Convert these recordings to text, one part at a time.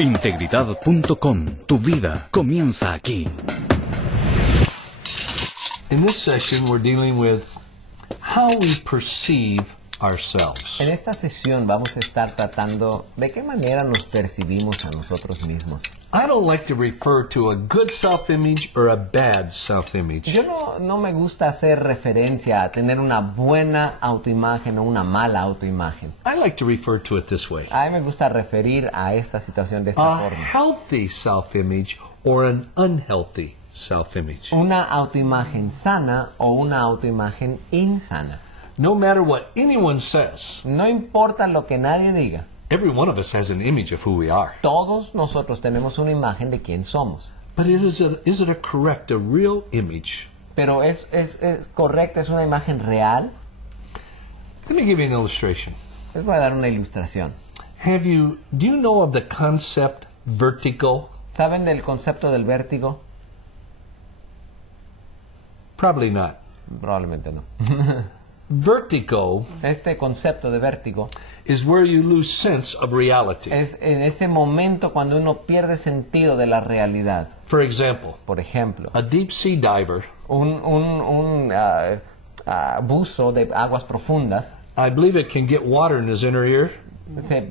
Integridad.com. Tu vida comienza aquí. In this session, we're dealing with how we perceive ourselves. En esta sesión vamos a estar tratando de qué manera nos percibimos a nosotros mismos. I don't like to refer to a good self-image or a bad self-image. Yo no me gusta hacer referencia a tener una buena autoimagen o una mala autoimagen. I like to refer to it this way. A mí me gusta referir a esta situación de esta A forma. healthy self-image or an unhealthy self-image. Una autoimagen sana o una autoimagen insana. No matter what anyone says, No importa lo que nadie diga, every one of us has an image of who we are. todos nosotros tenemos una imagen de quién somos. But is it a correct, a real image? Pero es correcta, es una imagen real. Let me give you an illustration. Les voy a dar una ilustración. Do you know of the concept vertigo? ¿Saben del concepto del vértigo? Probably not. Probablemente no. Vertigo Este concepto de vértigo is where you lose sense of reality. es en ese momento cuando uno pierde sentido de la realidad. For example, Por ejemplo, a deep sea diver, un buzo de aguas profundas, I believe it can get water in his inner ear,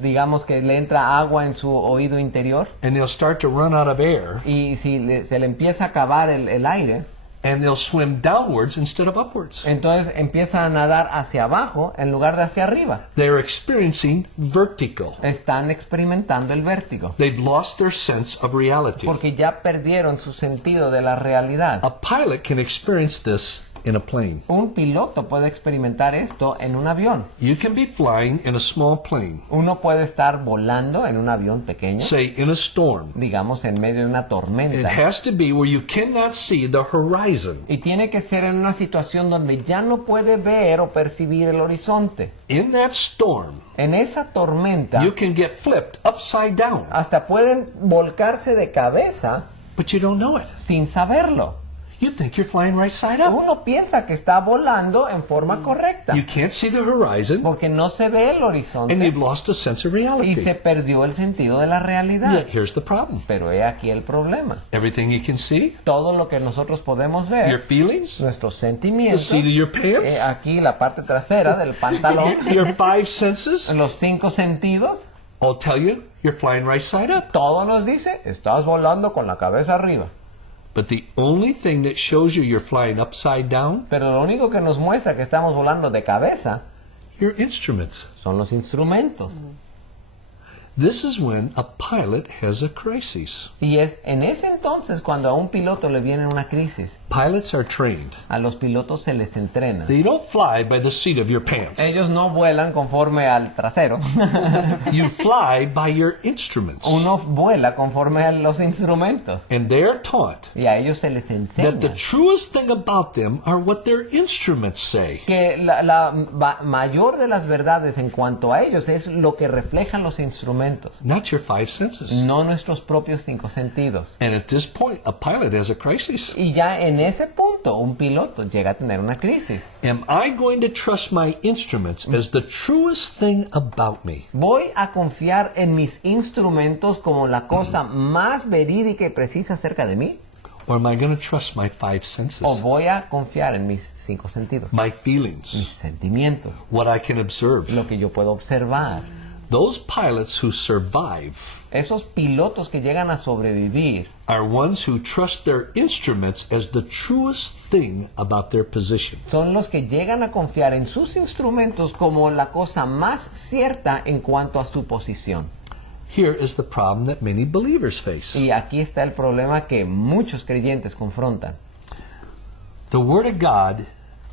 digamos que le entra agua en su oído interior and they'll start to run out of air, y si se le empieza a acabar el aire, and they'll swim downwards instead of upwards. entonces empieza a nadar hacia abajo en lugar de hacia arriba. They're experiencing vertigo. Están experimentando el vértigo They've lost their sense of reality. porque ya perdieron su sentido de la realidad. A pilot can experience this in a plane. Un piloto puede experimentar esto en un avión. You can be flying in a small plane, Uno puede estar volando en un avión pequeño, say in a storm. digamos en medio de una It tormenta, has to be where you cannot see the horizon. y tiene que ser en una situación donde ya no puede ver o percibir el horizonte. In that storm, En esa tormenta, you can get flipped upside down, hasta pueden volcarse de cabeza but you don't know it. sin saberlo. You think you're flying right side up. Uno piensa que está volando en forma correcta, You can't see the horizon, porque no se ve el and horizonte you've lost a sense of y reality. se perdió el sentido de la realidad. Yet here's the problem. Pero he aquí el problema. Everything you can see, Todo lo que nosotros podemos your ver, feelings, nuestros the sentimientos, seat of your pants, aquí la parte trasera del pantalón, your five senses, los 5 sentidos, all tell you you're flying right side up. todo nos dice, estás volando con la cabeza arriba. But the only thing that shows you you're flying upside down, Pero lo único que nos muestra que estamos volando de cabeza your instruments. son los instrumentos. This is when a pilot has a crisis. Y es en ese entonces cuando a un piloto le viene una crisis. Pilots are trained. A los pilotos se les entrena. They don't fly by the seat of your pants. Ellos no vuelan conforme al trasero. You fly by your instruments. Uno vuela conforme a los instrumentos. And they are taught Y a ellos se les enseña that the truest thing about them are what their instruments say. que la mayor de las verdades en cuanto a ellos es lo que reflejan los instrumentos, Not your five senses. no nuestros propios 5 sentidos. And at this point, a pilot has a crisis. Y ya en ese punto un piloto llega a tener una crisis. Am I going to trust my instruments as the truest thing about me? ¿Voy a confiar en mis instrumentos como la cosa más verídica y precisa acerca de mí? Or am I going to trust my five ¿O senses? voy a confiar en mis 5 sentidos? My Mis feelings, sentimientos, what I can observe. lo que yo puedo observar. Those pilots who survive Esos pilotos que llegan a sobrevivir are ones who trust their instruments as the truest thing about their position. son los que llegan a confiar en sus instrumentos como la cosa más cierta en cuanto a su posición. Here is the problem that many believers face. Y aquí está el problema que muchos creyentes confrontan. The Word of God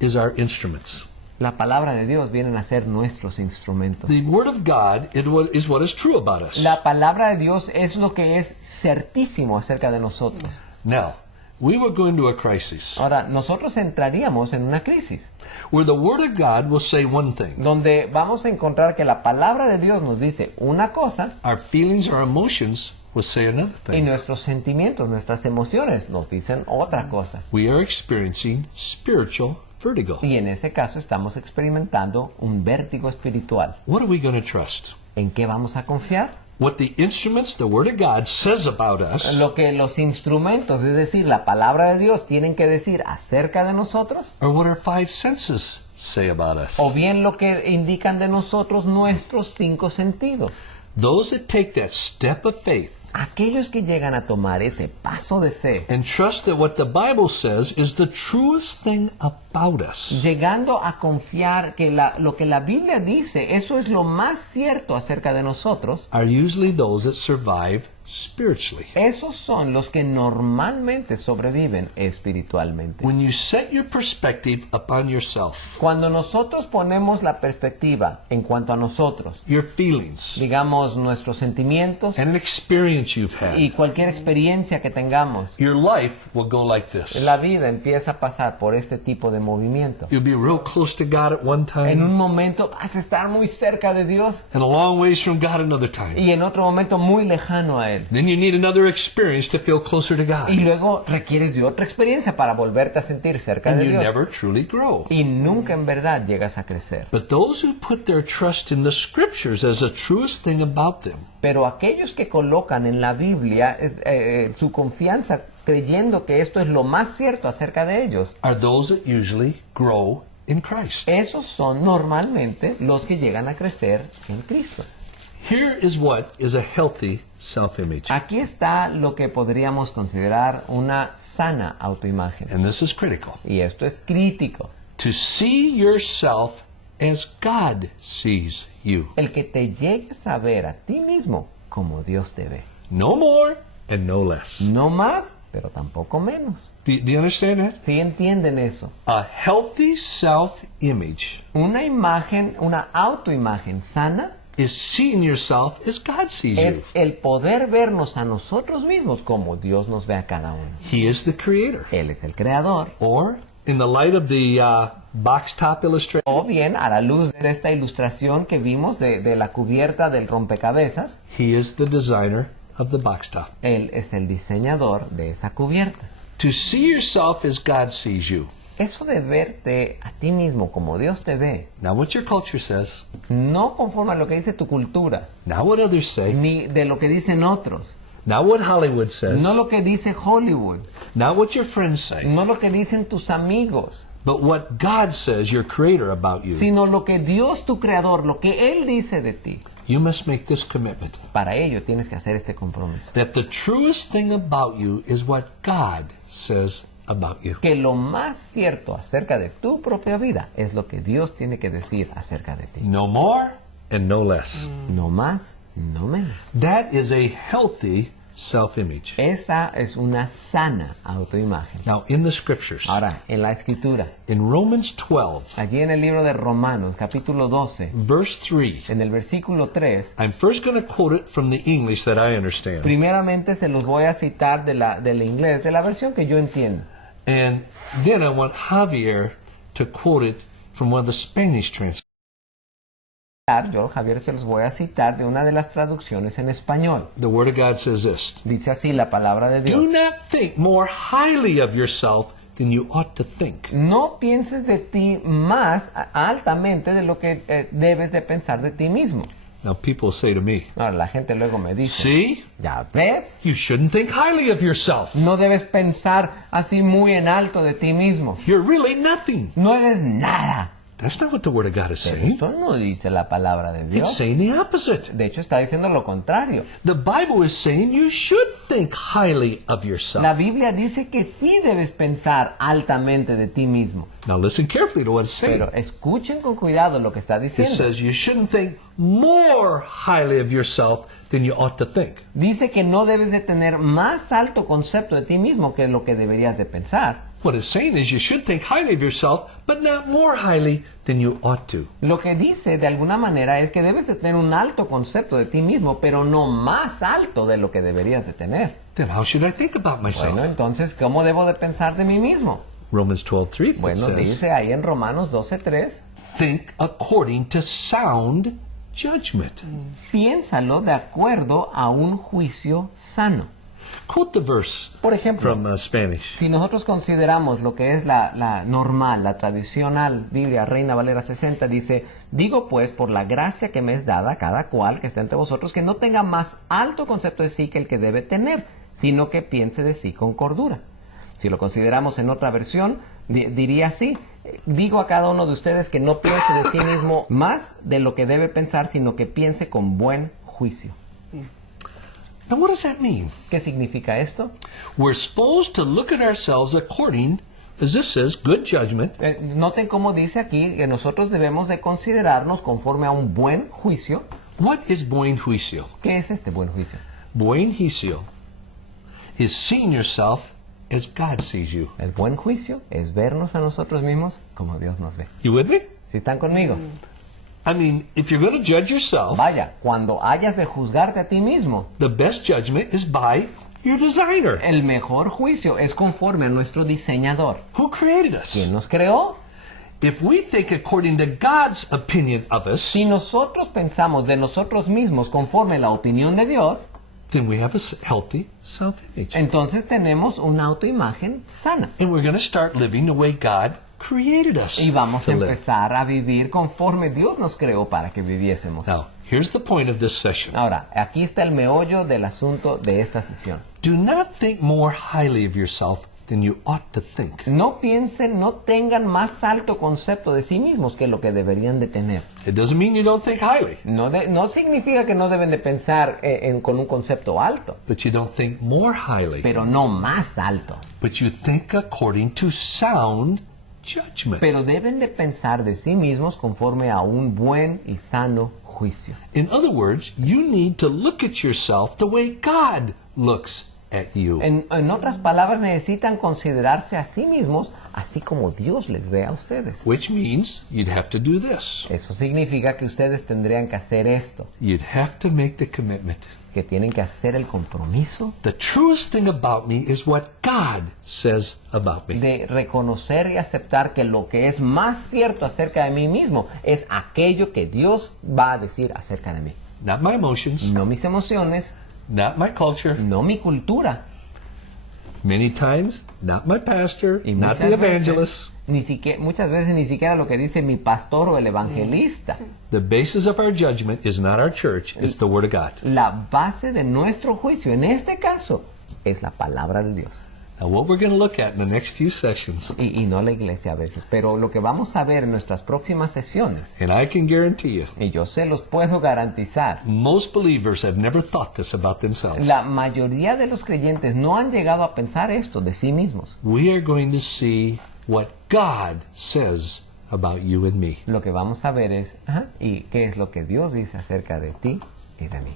is our instruments. La palabra de Dios vienen a ser nuestros instrumentos. The Word of God is what is true about us. La palabra de Dios es lo que es certísimo acerca de nosotros. Now, we will go into a crisis Ahora, nosotros entraríamos en una crisis where the Word of God will say one thing. donde vamos a encontrar que la palabra de Dios nos dice una cosa Our feelings, our emotions will say another y thing. nuestros sentimientos, nuestras emociones nos dicen otra cosa. We are experiencing spiritual vertigo. Y en ese caso estamos experimentando un vértigo espiritual. What are we going to trust? ¿En qué vamos a confiar? what the instruments, the Word of God, says about us, Lo que los instrumentos, es decir, la palabra de Dios, tienen que decir acerca de nosotros, or what our five senses say about us. o bien lo que indican de nosotros nuestros 5 sentidos. Those that take that step of faith Aquellos que llegan a tomar ese paso de fe, and trust that what the Bible says is the truest thing about us, llegando a confiar que lo que la Biblia dice, eso es lo más cierto acerca de nosotros, are usually those that survive spiritually. esos son los que normalmente sobreviven espiritualmente. When you set your perspective upon yourself, Cuando nosotros ponemos la perspectiva en cuanto a nosotros, your feelings, digamos nuestros sentimientos and an experience you've had, y cualquier experiencia que tengamos, your life will go like this. la vida empieza a pasar por este tipo de movimiento. You'll be real close to God at one En un time, momento vas a estar muy cerca de Dios and a long ways from God another time. y en otro momento muy lejano a Él. Then you need another experience to feel closer to Y God. luego requieres de otra experiencia para volverte a sentir cerca And de you Dios. never truly grow. Y nunca en verdad llegas a crecer. But those who put their trust in the Scriptures as the truest thing about them Pero aquellos que colocan en la Biblia su confianza creyendo que esto es lo más cierto acerca de ellos, are those that usually grow in Christ. esos son normalmente los que llegan a crecer en Cristo. Here is what is a healthy self-image. Aquí está lo que podríamos considerar una sana autoimagen. And this is critical. Y esto es crítico. To see yourself as God sees you. El que te llegues a ver a ti mismo como Dios te ve. No more and no less. No más, pero tampoco menos. Do you understand that? ¿Sí entienden eso? A healthy self-image Una imagen, una autoimagen sana is seeing yourself as God sees es you. el poder vernos a nosotros mismos como Dios nos ve a cada uno. He is the creator. Él es el creador. Or, in the light of the box top illustration, O bien, a la luz de esta ilustración que vimos de la cubierta del rompecabezas, He is the designer of the box top. Él es el diseñador de esa cubierta. To see yourself as God sees you. Eso de verte a ti mismo como Dios te ve, Not what your culture says, no conforme a lo que dice tu cultura, not what others say, ni de lo que dicen otros, not what Hollywood says, no lo que dice Hollywood, not what your friends say, no lo que dicen tus amigos, but what God says, your creator, about you. sino lo que Dios, tu creador, lo que Él dice de ti. You must make this commitment. Para ello tienes que hacer este compromiso. That the truest thing about you is what God says about you. Que lo más cierto acerca de tu propia vida es lo que Dios tiene que decir acerca de ti. No more and no less. No más, no menos. That is a healthy self-image. Esa es una sana autoimagen. Now, in the scriptures, Ahora, en la escritura, in Romans 12, allí en el libro de Romanos, capítulo 12, verse 3, en el versículo 3, I'm first going to quote it from the English that I understand. primeramente se los voy a citar del inglés, de la versión que yo entiendo. And then I want Javier to quote it from one of the Spanish translations. Yo, Javier, se los voy a citar de una de las traducciones en español. The Word of God says this. Dice así la palabra de Do Dios. not think more highly of yourself than you ought to think. No pienses de ti más altamente de lo que debes de pensar de ti mismo. Now people say to me, Ahora, la gente luego me dice, see, ¿ya ves? you shouldn't think highly of yourself. No debes pensar así muy en alto de ti mismo. You're really nothing. No eres nada. That's not what the Word of God is Pero saying. eso no dice la palabra de It's Dios. saying the opposite. De hecho, está diciendo lo contrario. The Bible is saying you should think highly of La yourself. Biblia dice que sí debes pensar altamente de ti mismo. Now listen carefully to what it's saying. Pero escuchen con cuidado lo que está It diciendo. says you shouldn't think more highly of yourself than you ought to think. Dice que no debes de tener más alto concepto de ti mismo que lo que deberías de pensar. What it's saying is you should think highly of yourself, but not more highly than you ought to. Lo que dice de alguna manera es que debes de tener un alto concepto de ti mismo, pero no más alto de lo que deberías de tener. Then how should I think about myself? Bueno, entonces, ¿cómo debo de pensar de mí mismo? Romans 12:3 Bueno, says, dice ahí en Romanos 12:3, think according to sound judgment. piénsalo de acuerdo a un juicio sano. Quote the verse Por ejemplo, from Spanish. si nosotros consideramos lo que es la normal, la tradicional Biblia Reina Valera 60, dice, digo pues por la gracia que me es dada a cada cual que está entre vosotros, que no tenga más alto concepto de sí que el que debe tener, sino que piense de sí con cordura. Si lo consideramos en otra versión, diría así, digo a cada uno de ustedes que no piense de sí mismo más de lo que debe pensar, sino que piense con buen juicio. Now, what does that mean? ¿Qué significa esto? We're supposed to look at ourselves according, as this says, good judgment. Noten cómo dice aquí que nosotros debemos de considerarnos conforme a un buen juicio. What is buen juicio? ¿Qué es este buen juicio? Buen juicio is seeing yourself as God sees you. El buen juicio es vernos a nosotros mismos como Dios nos ve. You with me? ¿Si están conmigo? I mean, if you're going to judge yourself, Vaya, cuando hayas de juzgarte a ti mismo, the best judgment is by your designer. el mejor juicio es conforme a nuestro diseñador. Who created us? ¿Quién nos creó? If we think according to God's opinion of us, Si nosotros pensamos de nosotros mismos conforme a la opinión de Dios, then we have a healthy self-image. entonces tenemos una autoimagen sana. And we're going to start living the way God created us Y vamos to a live. empezar a vivir conforme Dios nos creó para que viviésemos. Now, here's the point of this session. Ahora, aquí está el meollo del asunto de esta sesión. Do not think more highly of yourself than you ought to think. No piensen, no tengan más alto concepto de sí mismos que lo que deberían de tener. It doesn't mean you don't think highly, No significa que no deben de pensar con un concepto alto, but you don't think more highly, pero no más alto. but you think according to sound judgment. Pero deben de pensar de sí mismos conforme a un buen y sano juicio. In other words, you need to look at yourself the way God looks at you. En otras palabras, necesitan considerarse a sí mismos así como Dios les ve a ustedes. Which means you'd have to do this. Eso significa que ustedes tendrían que hacer esto, You'd have to make the commitment. que tienen que hacer el compromiso The truest thing about me is what God says about me. de reconocer y aceptar que lo que es más cierto acerca de mí mismo es aquello que Dios va a decir acerca de mí. Not my emotions, No mis emociones, not my culture, no mi cultura. many times, not my pastor, Y not the muchas evangelist. veces, muchas veces ni siquiera lo que dice mi pastor o el evangelista. The basis of our judgment is not our church, it's the Word of God. La base de nuestro juicio, en este caso, es la palabra de Dios. Now, what we're going to look at in the next few sessions, Y no la iglesia a veces. Pero lo que vamos a ver en nuestras próximas sesiones, and I can guarantee you, y yo se los puedo garantizar, most believers have never thought this about themselves. la mayoría de los creyentes no han llegado a pensar esto de sí mismos. We are going to see what God says about you and me. Lo que vamos a ver es, ¿y qué es lo que Dios dice acerca de ti y de mí?